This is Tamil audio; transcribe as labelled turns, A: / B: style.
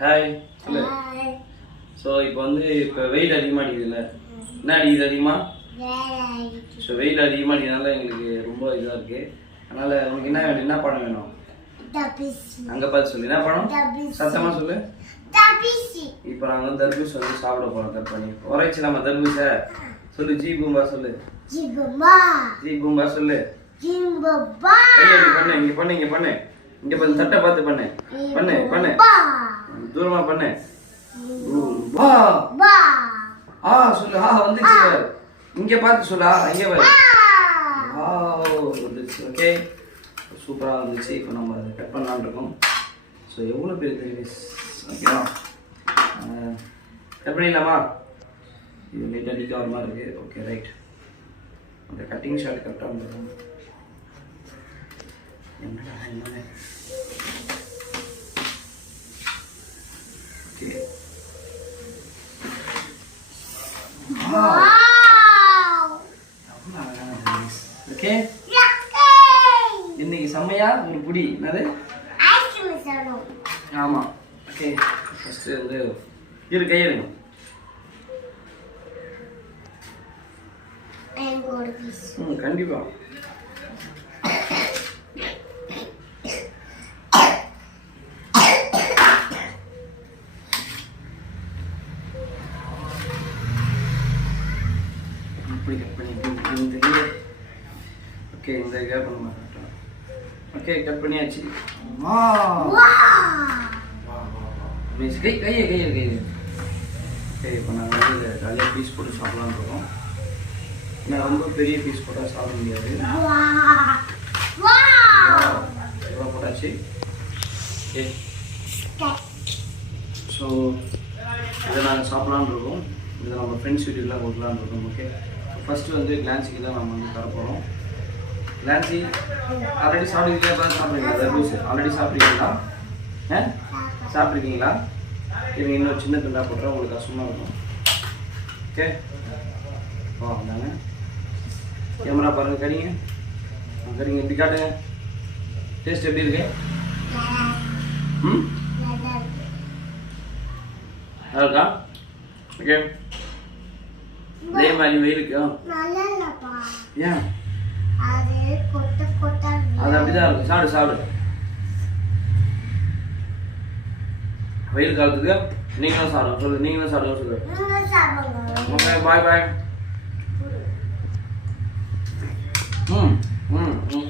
A: ஹாய் சொல்லு ஸோ இப்போ வந்து இப்போ வெயில் அதிகமாக அடிக்குதுல்ல என்ன அடிக்குது அதிகமாக ஸோ வெயில் அதிகமாக அடிக்கிறதுனால எங்களுக்கு ரொம்ப இதாக இருக்குது அதனால் உனக்கு என்ன வேணும்? என்ன பழம் வேணும்? அங்கே பார்த்து சொல்லு. என்ன பழம்? சத்தமாக சொல்லு. இப்போ நாங்கள் வந்து தர்பூஸ் வந்து சாப்பிட போகிறோம் கட் பண்ணி உரைச்சிலாமா தர்பூசை. சொல்லு ஜி பூம்பா சொல்லு. ஜி பூம்பா. சொல்லு. பண்ணு இங்கே பண்ணு இங்கே பண்ணு. இங்கே பண்ணு தட்டை பார்த்து பண்ணு. பண்ணு பண்ணு. தூரமா பண்ணு. வா ஆ சொல்லு. ஆ வந்துச்சு. இங்க பார்த்து சொல்லு. ஆ இங்க பாரு. வாவ் வந்துச்சு. ஓகே. சூப்பராக வந்துச்சு. இப்போ நம்ம கட் பண்ணலான்னு இருக்கோம். ஸோ எவ்வளோ பெரிய தெரியுது ஓகேவா? கட் பண்ணிடலாமா? இது லைட்டாக லீக் ஆகிற மாதிரி இருக்கு. ஓகே ரைட் அந்த கட்டிங் ஷாட் கரெக்டாக வந்துடும் என்னடா ஓகே ஓகே இன்னைக்கு செம்மையா ஒரு புடி. என்னது? ஆமாம் ஓகே ஃபஸ்ட்டு வந்து இரு கையெடுங்க ம் கண்டிப்பாக இப்படி கட் பண்ணி இப்படி தெரியல. ஓகே இந்த கேப் நம்ம கட்டணும் ஓகே கட் பண்ணியாச்சு. வா கை கையை கையை கையை. ஓகே இப்போ நாங்கள் வந்து இதை ஜாலியாக பீஸ் போட்டு சாப்பிட்லான்னு இருக்கோம். நான் ரொம்ப பெரிய பீஸ் போட்டால் சாப்பிட முடியாது. எவ்வளோ போட்டாச்சு? ஓகே ஸோ இதை நாங்கள் சாப்பிட்லான்னு இருக்கோம். இதை நம்ம ஃப்ரெண்ட்ஸ் வீட்டுக்கெலாம் கொடுக்கலான்னு இருக்கோம். ஓகே ஃபஸ்ட்டு வந்து கிளான்சிக்கு தான் நம்ம வந்து தரப்போகிறோம் கிளான்சி ஆல்ரெடி சாப்பிட்றீங்களா இப்போ சாப்பிட்றீங்களா தர்பூஸ் ஆல்ரெடி சாப்பிட்றீங்களா ஆ? சாப்பிட்ருக்கீங்களா இவங்க இன்னொரு சின்ன துண்டாக போட்டுறோம் உங்களுக்கு கஷ்டமாக இருக்கும். ஓகே ஓ வந்தாங்க கேமரா பாருங்கள் கறிங்க. கறிங்க இப்படி காட்டுங்க. டேஸ்ட் எப்படி இருக்கு? ம்? நல்லா இருக்கா? ஓகே இதே மாதிரி வெயிலுக்கு ஏன்?
B: அது
A: அது அப்படிதான் இருக்கும். சாப்பிடு சாப்பிடு. வெயில் காலத்துக்கு நீங்களும் சாப்பிடுங்க. சொல்லு நீங்களும் சாப்பிடுங்க சொல்லு. ஓகே பாய் பாய் ம் ம் ம்.